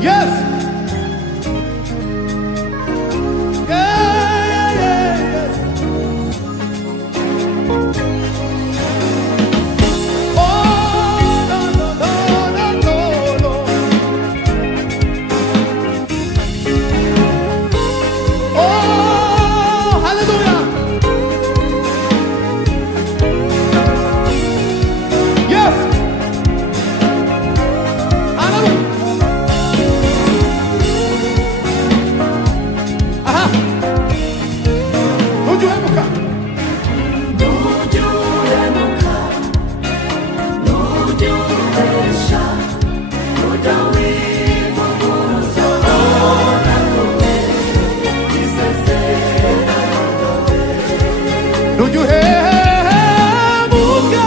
Yes. Yeah, yeah, yeah. Oh, no, no, no, no, no, no. Oh, hallelujah. Yes. Hallelujah. Aha. Nujuhemuka. Nujuhemuka, nujuhesha, nujawivuguruza nakomeye isezerano ryawe. Nujuhemuka.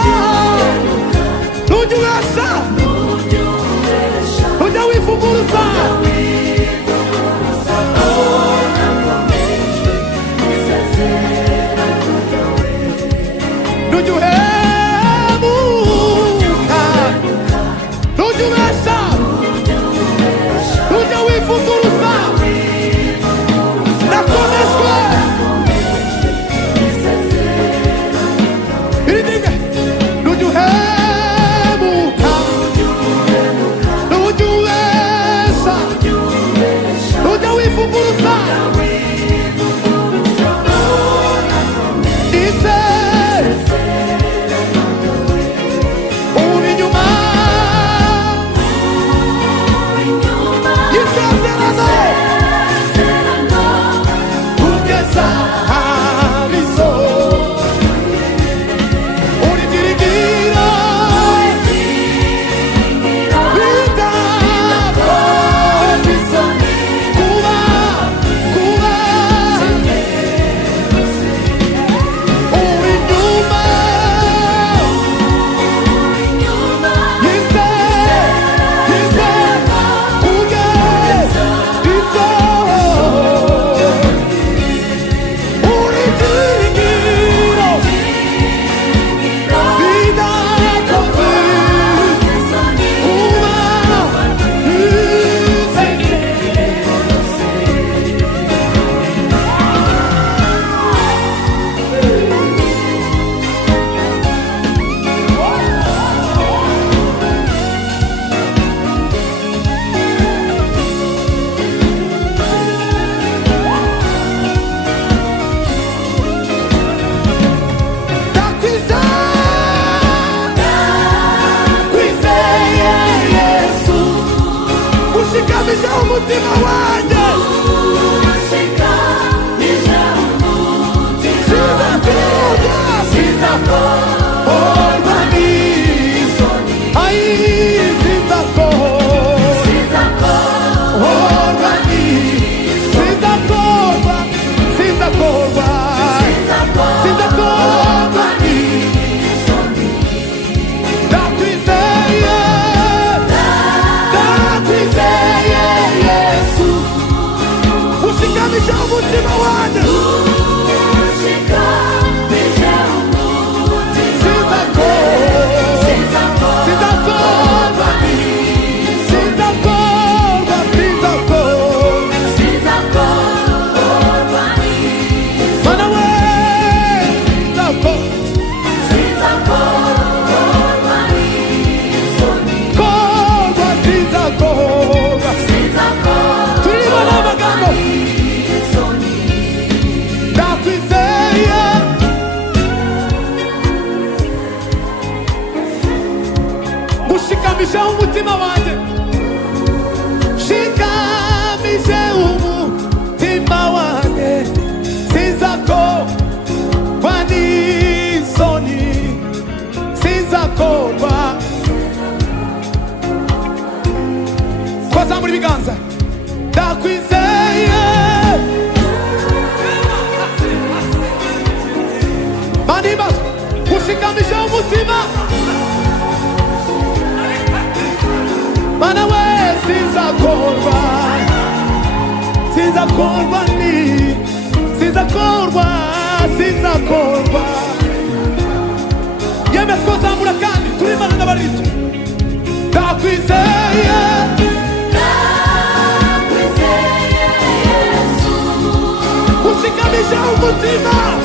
Nujuhesha. Nujuhesha, Nujawivuguruza. nujawivuguruza nakomeye isezerano ryawe. Nujuhemuka. Nujuhesha. Nujawivuguruza. Nakomeshwe. Irinde. Nujuhemuka. Nujuhesha. Nujawivuguruza. Ise. Uri inyuma. Isezerano. Kugeza abiso. Uri dirigiro. Bidako. Kuba. Kuba. Uri inyuma. Ise. Ise. Kugeza iso. Uri dirigiro. Bidako. Ushikamisha umutima wanjye. Sizakorwa n'isoni. Ai, sizakorwa n'isoni. Sizakorwa. Sizakorwa. Sizakorwa n'isoni. Ndakwizeye. Ndakwizeye Yesu. Ushikamisha umutima wanjye. Sizakorwa. Sizakorwa. Sizakorwa. Mana we. Sizakorwa. Sizakorwa. Turibona amagambo. Ndakwizeye. Ushikamisha umutima wanjye. Shikamishe umutima wanjye. Sizakorwa n'isoni. Sizakorwa. Twazamura ibiganza. Ndakwizeye. Manimbaza. Ushikamisha umutima. Mana we. Sizakorwa. Sizakorwa ni. Sizakorwa. Sizakorwa. Yeme twazamura kandi turi Imana n'abaririmbyi. Ndakwizeye. umutima